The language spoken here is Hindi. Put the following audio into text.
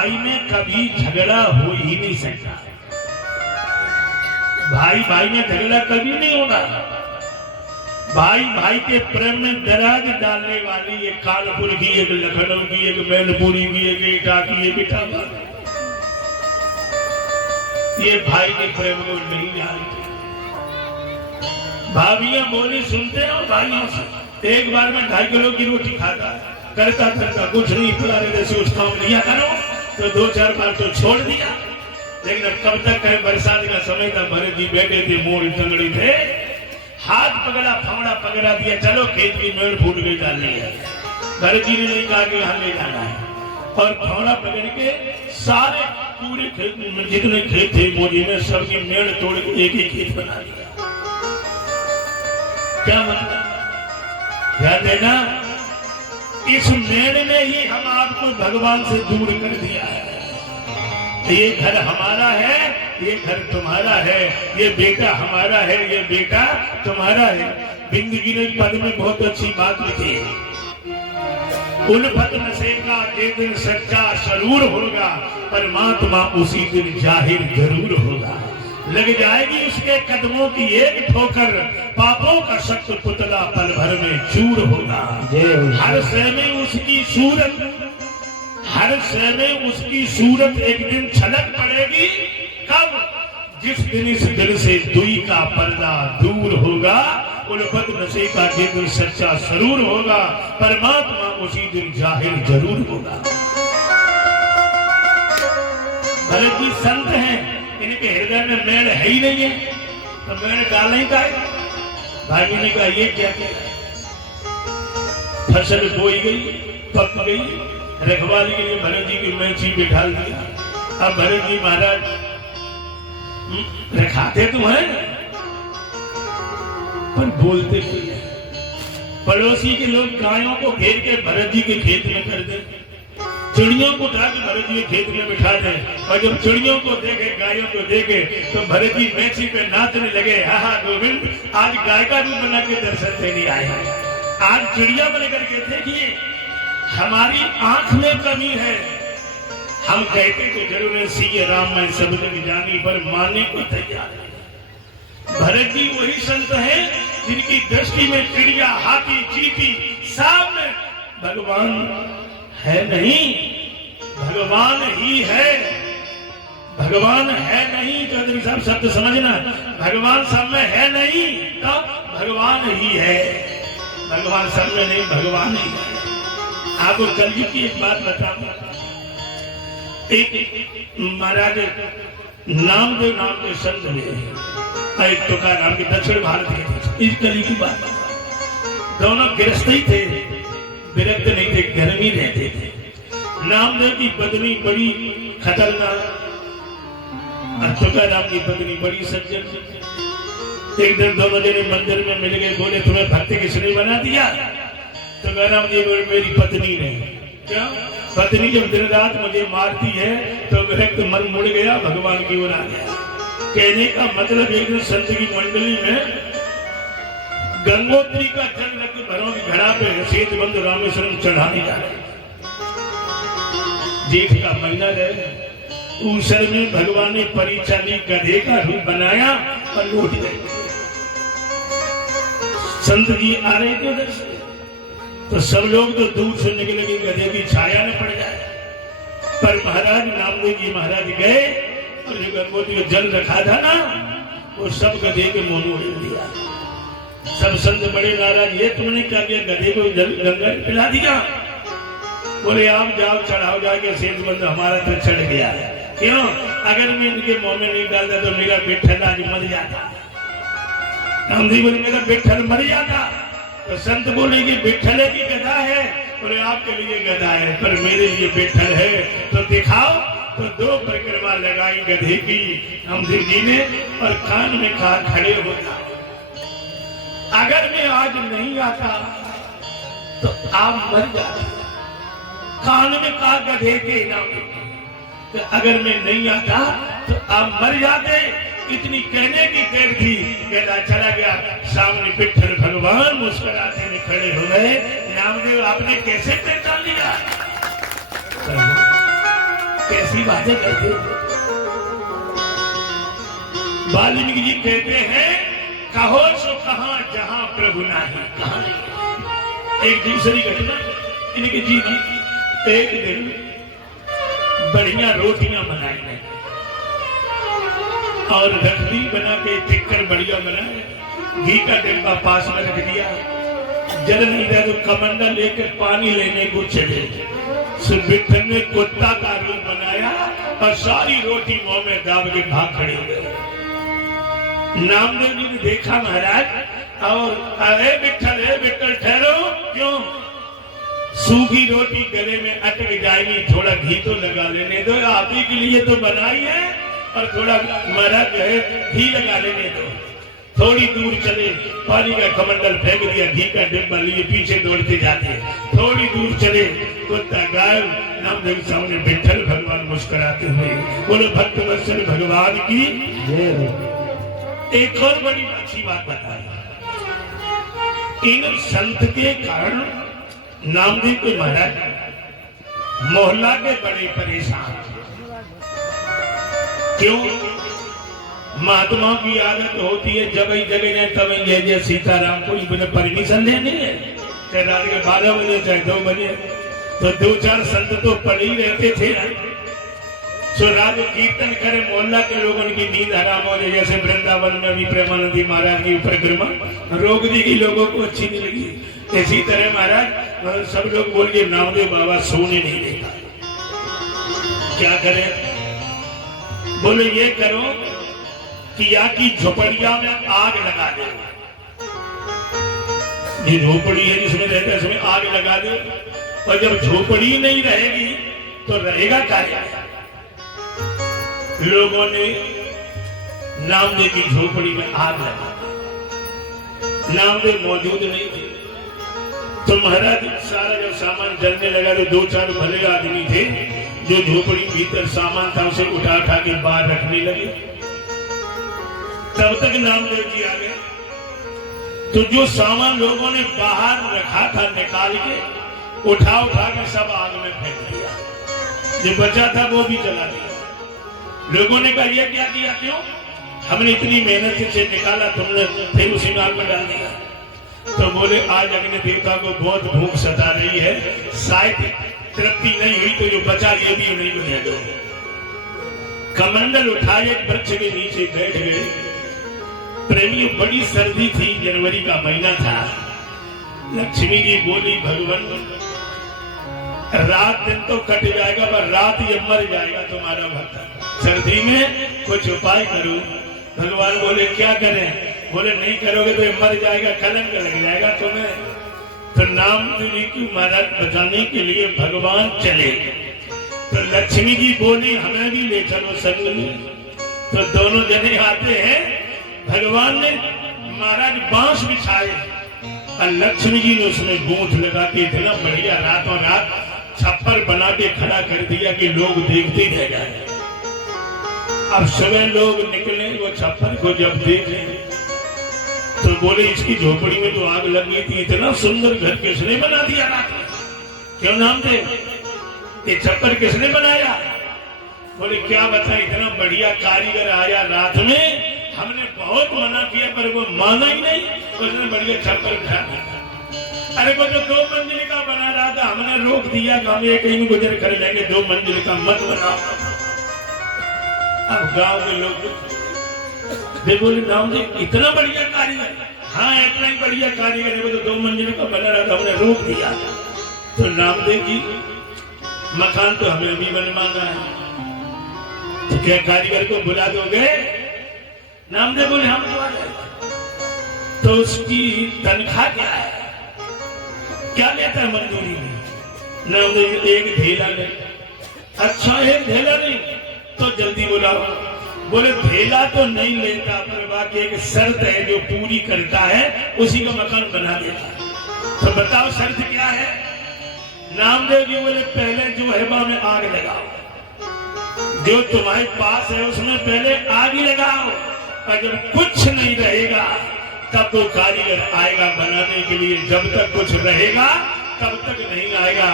भाई में कभी झगड़ा हो ही नहीं सकता। भाई भाई में झगड़ा कभी नहीं होगा। भाई भाई के प्रेम में दराज डालने वाली एक कानपुर की, एक लखनऊ की, एक मैनपुरी की, एक एटा की, एक इटावा, ये भाई के प्रेम को नहीं जानते। भाभियां बोली सुनते हो भाइयों से, एक बार में 2.5 किलो की रोटी खाता है, करता करता कुछ नहीं, पुराने जैसे उस काम लिया करो तो 2-4 बार तो छोड़ दिया। लेकिन अब कब तक कहे, बरसात का समय था, भरत जी बैठे थे, मोड़ तंगड़ी थे, हाथ पकड़ा, फावड़ा पकड़ा दिया, चलो खेत की मेड़ फूट गई डालनी है। भरत जी ने नहीं कहा कि यहाँ ले जाना है, और फावड़ा पकड़ के सारे पूरे खेत में जितने खेत थे मोदी में सबकी मेड़ तोड़ के एक ही खेत बना दिया। क्या मतलब याद है ना, इस मेड़ में ही हम आपको भगवान से दूर कर दिया है। ये घर हमारा है, ये घर तुम्हारा है, ये बेटा हमारा है, ये बेटा तुम्हारा है। बिंदगी ने पद में बहुत अच्छी बात लिखी है, उल्फत नसेगा के दिन सच्चा जरूर होगा, परमात्मा उसी दिन जाहिर जरूर होगा। लग जाएगी उसके कदमों की एक ठोकर, पापों का शक्त पुतला पल भर में चूर होगा। हर शय में उसकी सूरत, हर शय में उसकी सूरत एक दिन छलक पड़ेगी। कब? जिस दिन इस दिल से दुई का पर्दा दूर होगा, उल्फत नशे का के दिन सच्चा जरूर होगा, परमात्मा उसी दिन जाहिर जरूर होगा। भरत जी संत हैं, इनके हृदय में मेड़ है ही नहीं है, तो मेड़ डालना ही का है। भाई ने कहा ये क्या किया, फसल बोई गई, पक गई, रखवाली के लिए भरत जी की मैची बिठा दिया। अब भरत जी महाराज रखाते तो हैं पर बोलते नहीं है। पड़ोसी के लोग गायों को घेर के भरत जी के खेत में कर दे, चिड़ियों को उठा के भरत जी के खेत में बिठा दे, और जब चिड़ियों को देखे, गायों को देखे, तो भरत जी मैची पे नाचने लगे, हा गोविंद आज गाय का रूप बना के दर्शन देने आए हैं, आज चिड़िया बनकर के देखिए हमारी आंख में कमी है। हम कहते तो जरूर है सिय राम मैं सब जग जानी, पर मानने को तैयार है। भरत जी वही संत हैं जिनकी दृष्टि में चिड़िया, हाथी, चींटी सब में भगवान है नहीं, भगवान ही है। भगवान है नहीं चौधरी साहब शब्द समझना, भगवान सब में है नहीं तो भगवान ही है। भगवान सब में नहीं, भगवान ही है। आपको कलयुग की एक बात बताऊंगा। एक महाराज नामदेव नाम के संत हुए, एक तुकाराम के दक्षिण भारत के, इस कली की बात। दोनों गृहस्थ ही थे, विरक्त नहीं थे, घर में रहते थे। नामदेव की पत्नी बड़ी खतरनाक और तुकाराम की पत्नी बड़ी सज्जन। एक दिन दोनों जने मंदिर में मिल गए, बोले तुम्हें भक्ति किसने बना दिया? तो गौराम जी बोले मेरी पत्नी ने। क्या? पत्नी जब दिन रात मुझे मारती है तो विरक्त मन मुड़ गया, भगवान की ओर आ गया। कहने का मतलब एक दिन संत की मंडली में गंगोत्री का जल रख भरों की घड़ा पे सेत बंद रामेश्वरम चढ़ाने जा रहे। जेठ का महीना रहे, ऊसर में भगवान ने परीक्षा ली, गधे का रूप बनाया और लौट गए। संत जी आ रहे थे उधर से, तो सब लोग तो दूर से निकले कि गधे की छाया न पड़ जाए, पर महाराज नामदेव जी महाराज गए और जो गंगोत्री में जल रखा था ना, वो सब गधे के मुंह में उड़ दिया। सब संत बड़े नाराज, ये तुमने क्या किया, गधे को जल गंगा पिला दिया? बोले आप जाओ चढ़ाओ जाके, सेठ बंद हमारा तो चढ़ गया। क्यों? अगर मैं इनके मुंह में नहीं डालता तो मेरा बेटन आज मर जाता। नामदेव बोले मेरा बेटन मर जाता। तो संत बोले कि बेटन की गधा है? बोले आपके लिए गधा है पर मेरे लिए बेटन है, तो दिखाओ। तो 2 परिक्रमा लगाई गधे की नामदेव जी ने, और कान में कहा खड़े हो जाओ, अगर मैं आज नहीं आता तो आप मर जाते। कान में कहा गधे के नाम, तो अगर मैं नहीं आता तो आप मर जाते। इतनी कहने की देर थी, कहता चला गया। सामने विट्ठल भगवान मुस्कुराते हुए खड़े हो गए। नामदेव आपने कैसे पहचान लिया? कैसी बातें करते हो। वाल्मीकि जी कहते हैं कहो सो कहां जहां प्रभु नाही, कहां नहीं। एक दूसरी घटना इनके जीवन, एक दिन बढ़िया रोटियां बनाई गई और रखड़ी बना के टिक्कर बढ़िया बनाए, घी का डिब्बा पास में रख दिया, जल नहीं रहा तो कमंडल लेकर पानी लेने को चले। विठल ने कुत्ता का रूप बनाया और सारी रोटी मुंह में दाब के भाग खड़े हो गए। नामदेव जी ने देखा महाराज और अरे विठल ठहरो, क्यों? सूखी रोटी गले में अटक जाएगी, थोड़ा घी तो लगा लेने दो, आप ही के लिए तो बनाई है, और थोड़ा महाराज जो है घी लगा लेने दो। थोड़ी दूर चले, पानी का कमंडल फेंक दिया, घी का डिब्बा लिए पीछे दौड़ते जाते। थोड़ी दूर चले, कुत्ता गायब। नामदेव सामने विठल भगवान मुस्कुराते हुए बोले भक्त वत्सल भगवान की। एक और बड़ी अच्छी बात बताई, इन संत के कारण नामदेव के महाराज मोहल्ला के बड़े परेशान। क्यों? महात्मा की आदत होती है जगह जगह जाए तब जय जय सीताराम, कोई बिना परमिशन लेनी है, चाहे रात के 12 बजे चाहे 2 बजे, तो 2-4 संत तो पड़े ही रहते थे ना। सो रात कीर्तन करे, मोहल्ला के लोगों की नींद हराम हो जाए। जैसे वृंदावन में भी प्रेमानंदी महाराज की परिक्रमा रोक दी गई, लोगों को अच्छी नहीं लगी। इसी तरह महाराज सब लोग बोल के नामदेव बाबा सोने नहीं देता। क्या करें? बोले ये करो कि या की झोपड़िया में आग लगा दे। ये झोपड़ी है जिसमें रहते हैं, इसमें आग लगा दे, और जब झोपड़ी नहीं रहेगी तो रहेगा क्या? लोगों ने नामदेव की झोपड़ी में आग लगा दी। नामदेव मौजूद नहीं थे, तो महाराज सारा जब सामान जलने लगा तो 2-4 भले आदमी थे जो झोपड़ी भीतर सामान था उसे उठा के बाहर रखने लगे। तब तक नामदेव जी आ गए, तो जो सामान लोगों ने बाहर रखा था निकाल के उठा के सब आग में फेंक दिया, जो बचा था वो भी जला दिया। लोगों ने कहा ये क्या किया? क्यों? हमने इतनी मेहनत से निकाला, तुमने फिर उसी में आग में डाल दिया। तो बोले आज अग्नि देवता को बहुत भूख सता रही है, शायद तृप्ति नहीं हुई तो जो बचा ये भी उन्हीं को दे दो। कमंडल उठाए एक वृक्ष के नीचे बैठ गए। प्रेमी बड़ी सर्दी थी, जनवरी का महीना था। लक्ष्मी जी बोली भगवान रात दिन तो कट जाएगा पर रात ये मर जाएगा तुम्हारा भक्त, सर्दी में कुछ उपाय करो। भगवान बोले क्या करें? बोले नहीं करोगे तो ये मर जाएगा, कलंक लग जाएगा तुम्हें। तो नामदेव जी की महाराज बचाने के लिए भगवान चले। तो लक्ष्मी जी बोली हमें भी ले चलो संग में। तो दोनों जने आते हैं। भगवान ने महाराज बांस बिछाए और लक्ष्मी जी ने उसमें गूंथ लगा के इतना बढ़िया रातों रात छप्पर बना के खड़ा कर दिया कि लोग देखते रह जाए। अब सुबह लोग निकले, वो छप्पर को जब देखे तो बोले इसकी झोपड़ी में तो आग लग गई थी, इतना सुंदर घर किसने बना दिया रात में? क्यों नामदेव, ये छप्पर किसने बनाया? बोले क्या बताएं, इतना बढ़िया कारीगर आया रात में, हमने बहुत मना किया पर वो माना ही नहीं, उसने बढ़िया छप्पर खा दिया। अरे वो जो 2 मंजिल का बना रहा था हमने रोक दिया कि हम एक ही गुजर कर लेंगे, 2 मंजिल का मत बनाओ। अब गांव के लोग बोले नामदेव इतना बढ़िया कारीगर? हाँ इतना ही बढ़िया कारीगर है, वो तो 2 मंजिल का बना रहा था हमने रोक दिया। तो नामदेव जी मकान तो हमें अभी बनवाना है, तो क्या कारीगर को बुला दोगे? नामदेव बोले हम बुला देंगे। तो उसकी तनख्वाह क्या है, क्या लेता है मजदूरी में? नामदेव एक ढेला नहीं। अच्छा एक ढेला नहीं तो जल्दी बुलाओ। बोले ढेला तो नहीं लेता पर बाकी एक शर्त है जो पूरी करता है उसी का मकान बना देता है। तो बताओ शर्त क्या है? नामदेव जी बोले पहले जो है में आग लगाओ, जो तुम्हारे पास है उसमें पहले आग ही लगाओ, और जब कुछ नहीं रहेगा तब वो कारीगर आएगा बनाने के लिए। जब तक कुछ रहेगा तब तक नहीं आएगा।